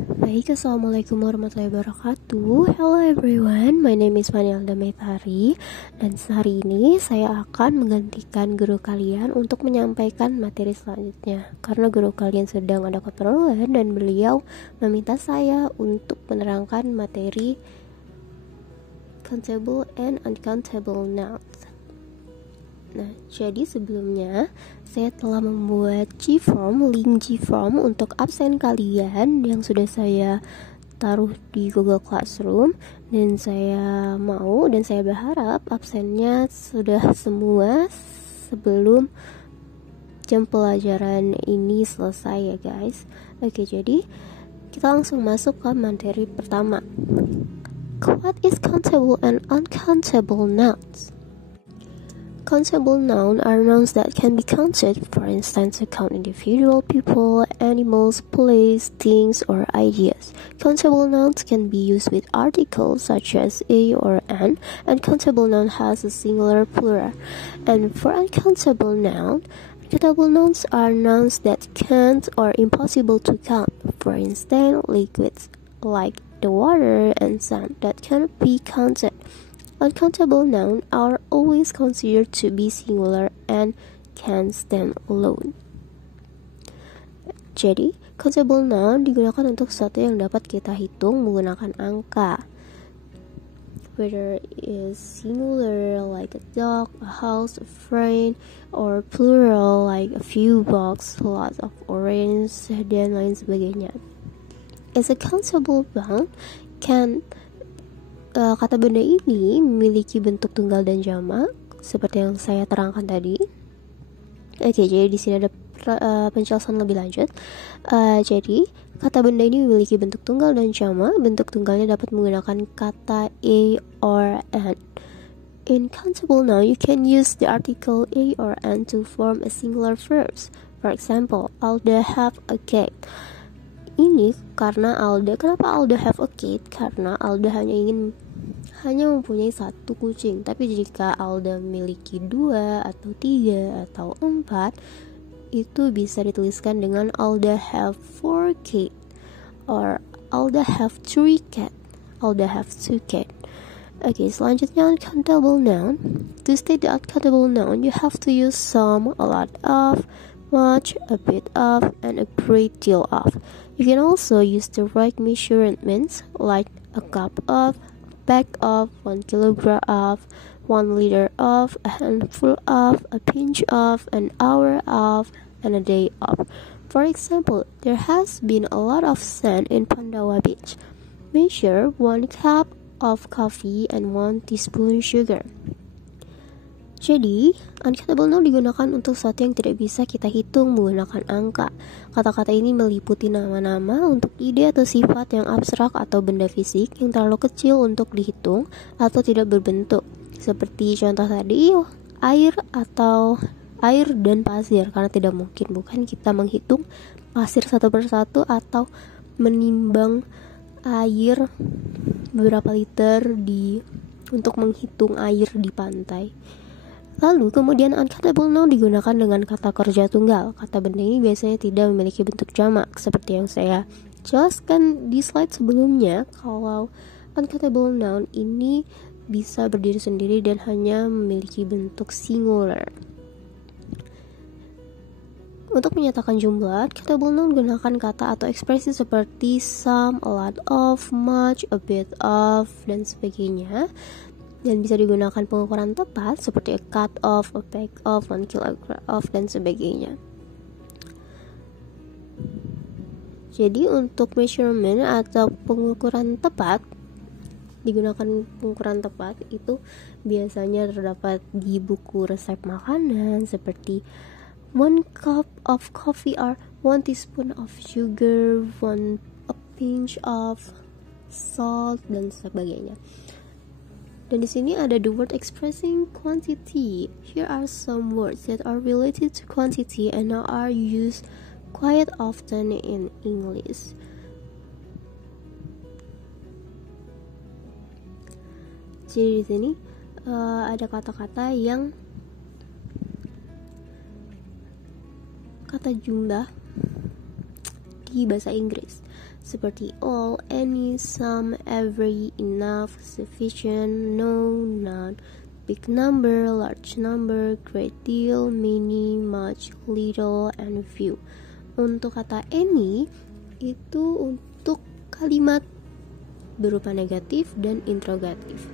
Baik, Assalamualaikum warahmatullahi wabarakatuh. Hello everyone, my name is Manielda Maitari. Dan hari ini saya akan menggantikan guru kalian untuk menyampaikan materi selanjutnya, karena guru kalian sedang ada keperluan dan beliau meminta saya untuk menerangkan materi countable and uncountable nouns. Nah, jadi sebelumnya saya telah membuat link Gform untuk absen kalian yang sudah saya taruh di Google Classroom, dan saya berharap absennya sudah semua sebelum jam pelajaran ini selesai ya guys. Oke, jadi kita langsung masuk ke materi pertama. What is countable and uncountable nouns? Countable nouns are nouns that can be counted, for instance, to count individual people, animals, place, things, or ideas. Countable nouns can be used with articles such as a or an, and countable noun has a singular plural. And for uncountable nouns are nouns that can't or impossible to count, for instance, liquids like the water and sun that cannot be counted. Uncountable nouns are always considered to be singular and can stand alone. Jadi, countable noun digunakan untuk sesuatu yang dapat kita hitung menggunakan angka. Whether it is singular like a dog, a house, a friend, or plural like a few bucks, lots of orange, dan lain sebagainya. As a countable noun kata benda ini memiliki bentuk tunggal dan jamak seperti yang saya terangkan tadi. Oke, jadi di sini ada penjelasan lebih lanjut. Jadi kata benda ini memiliki bentuk tunggal dan jamak. Bentuk tunggalnya dapat menggunakan kata a or an. In countable noun, you can use the article a or an to form a singular phrase. For example, Alda have a cat. Ini karena Alda. Kenapa Alda have a cat? Karena Alda hanya mempunyai satu kucing. Tapi jika Alda memiliki 2 atau 3 atau 4, itu bisa dituliskan dengan Alda have 4 cat, or Alda have 3 cat, Alda have 2 cat. Okay, selanjutnya uncountable noun. To state the uncountable noun, you have to use some, a lot of, much, a bit of, and a great deal of. You can also use the right measurements like a cup of, bag of, 1 kilogram of, 1 liter of, a handful of, a pinch of, an hour of, and a day of. For example, there has been a lot of sand in Pandawa Beach. Measure 1 cup of coffee and 1 teaspoon sugar. Jadi, uncountable noun digunakan untuk sesuatu yang tidak bisa kita hitung menggunakan angka. Kata-kata ini meliputi nama-nama untuk ide atau sifat yang abstrak atau benda fisik yang terlalu kecil untuk dihitung atau tidak berbentuk. Seperti contoh tadi, air dan pasir, karena tidak mungkin bukan kita menghitung pasir satu persatu atau menimbang air beberapa liter untuk menghitung air di pantai. Lalu kemudian uncountable noun digunakan dengan kata kerja tunggal. Kata benda ini biasanya tidak memiliki bentuk jamak, seperti yang saya jelaskan di slide sebelumnya. Kalau uncountable noun ini bisa berdiri sendiri dan hanya memiliki bentuk singular. Untuk menyatakan jumlah, countable noun gunakan kata atau ekspresi seperti some, a lot of, much, a bit of, dan sebagainya. Dan bisa digunakan pengukuran tepat seperti a cut of, a bag of, 1 kilogram of, dan sebagainya. Jadi untuk measurement atau pengukuran tepat, digunakan pengukuran tepat itu biasanya terdapat di buku resep makanan seperti 1 cup of coffee or 1 teaspoon of sugar, a pinch of salt, dan sebagainya. Dan di sini ada the word expressing quantity. Here are some words that are related to quantity and are used quite often in English. Jadi di sini ada kata-kata yang kata jumlah di bahasa Inggris, seperti all, any, some, every, enough, sufficient, no, none, big number, large number, great deal, many, much, little, and few. Untuk kata any itu untuk kalimat berupa negatif dan interrogatif.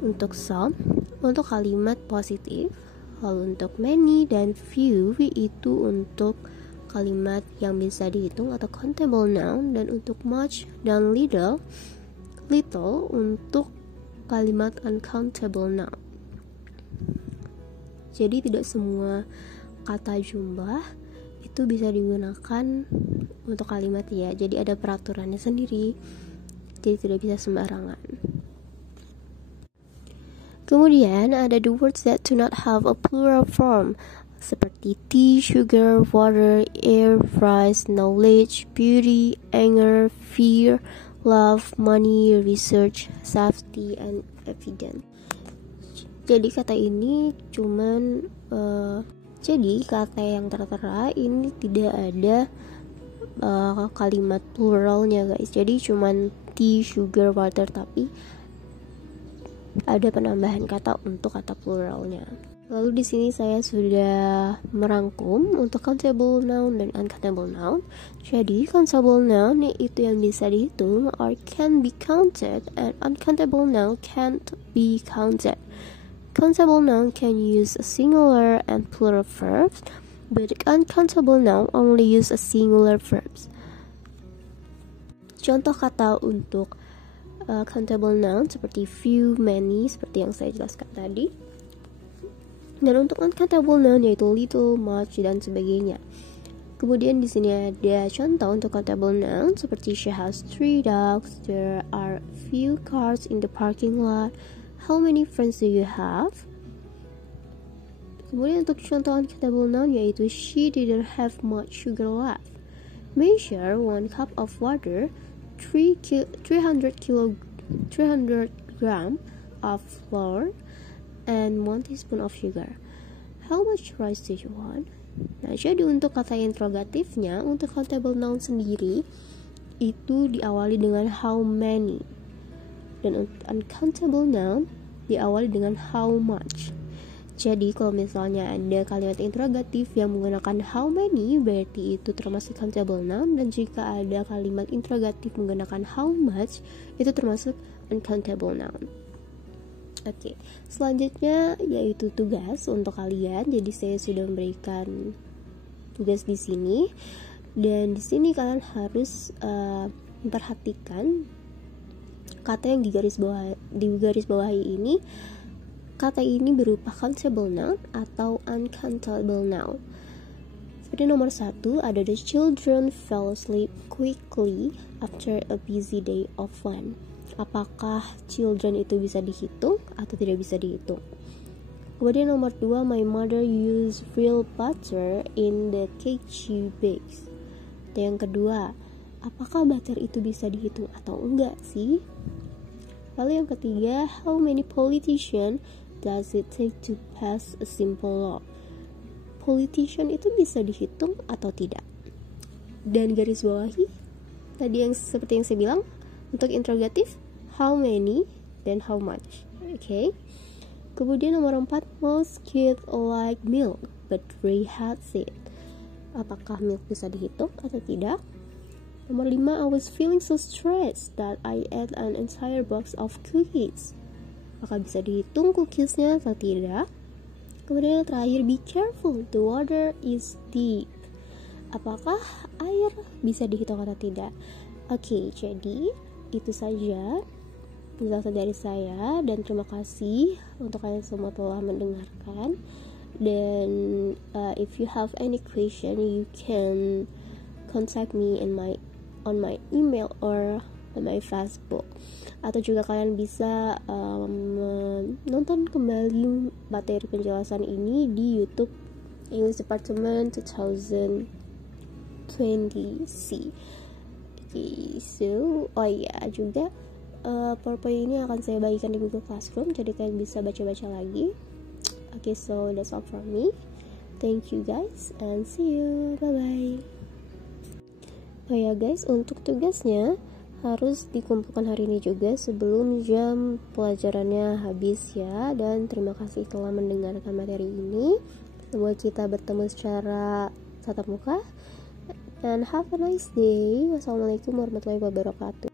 Untuk some, untuk kalimat positif. Lalu untuk many dan few itu untuk kalimat yang bisa dihitung atau countable noun. Dan untuk much dan little untuk kalimat uncountable noun. Jadi tidak semua kata jumlah itu bisa digunakan untuk kalimat ya. Jadi ada peraturannya sendiri. Jadi tidak bisa sembarangan. Kemudian ada the words that do not have a plural form, seperti tea, sugar, water, air, rice, knowledge, beauty, anger, fear, love, money, research, safety, and evidence. Jadi kata ini jadi kata yang tertera ini tidak ada kalimat pluralnya guys. Jadi cuman tea, sugar, water, tapi ada penambahan kata untuk kata pluralnya. Lalu di sini saya sudah merangkum untuk countable noun dan uncountable noun. Jadi countable noun itu yang bisa dihitung or can be counted, and uncountable noun can't be counted. Countable noun can use a singular and plural verbs, but uncountable noun only use a singular verbs. Contoh kata untuk countable noun seperti few, many, seperti yang saya jelaskan tadi. Dan untuk uncountable noun yaitu little, much, dan sebagainya. Kemudian di sini ada contoh untuk countable noun seperti she has 3 dogs, there are few cars in the parking lot, how many friends do you have? Kemudian untuk contoh uncountable noun yaitu she didn't have much sugar left. Measure 1 cup of water, 300 gram of flour, and 1 teaspoon of sugar. How much rice do you want? Nah, jadi untuk kata interrogatifnya, untuk countable noun sendiri itu diawali dengan how many, dan untuk uncountable noun diawali dengan how much. Jadi kalau misalnya ada kalimat interrogatif yang menggunakan how many, berarti itu termasuk countable noun, dan jika ada kalimat interrogatif menggunakan how much, itu termasuk uncountable noun. Oke, selanjutnya yaitu tugas untuk kalian. Jadi saya sudah memberikan tugas di sini, dan di sini kalian harus memperhatikan kata yang digaris bawahi ini. Kata ini berupa countable noun atau uncountable noun. Seperti nomor 1 ada the children fell asleep quickly after a busy day of fun. Apakah children itu bisa dihitung atau tidak bisa dihitung? Kemudian nomor 2, my mother used real butter in the cake she bakes. Dan yang kedua, apakah butter itu bisa dihitung atau enggak sih? Lalu yang ketiga, how many politicians does it take to pass a simple law? Politician itu bisa dihitung atau tidak? Dan garis bawahi tadi yang seperti yang saya bilang, untuk interrogatif how many dan how much. Okay. Kemudian nomor 4, most kids like milk but Ray hates it. Apakah milk bisa dihitung atau tidak? Nomor 5, I was feeling so stressed that I ate an entire box of cookies. Apakah bisa dihitung cookiesnya atau tidak? Kemudian yang terakhir, be careful, the water is deep. Apakah air bisa dihitung atau tidak? Oke, jadi itu saja penjelasan dari saya, dan terima kasih untuk kalian semua telah mendengarkan. Dan if you have any question, you can contact me on my email or on my Facebook. Atau juga kalian bisa nonton kembali materi penjelasan ini di YouTube English Department 2020C. Okay, so juga PowerPoint ini akan saya bagikan di Google Classroom, jadi kalian bisa baca-baca lagi. Okay, so that's all from me. Thank you guys and see you. Bye bye. Oh ya guys, untuk tugasnya harus dikumpulkan hari ini juga sebelum jam pelajarannya habis ya. Dan terima kasih telah mendengarkan materi ini. Semoga kita bertemu secara tatap muka. And have a nice day. Wassalamualaikum warahmatullahi wabarakatuh.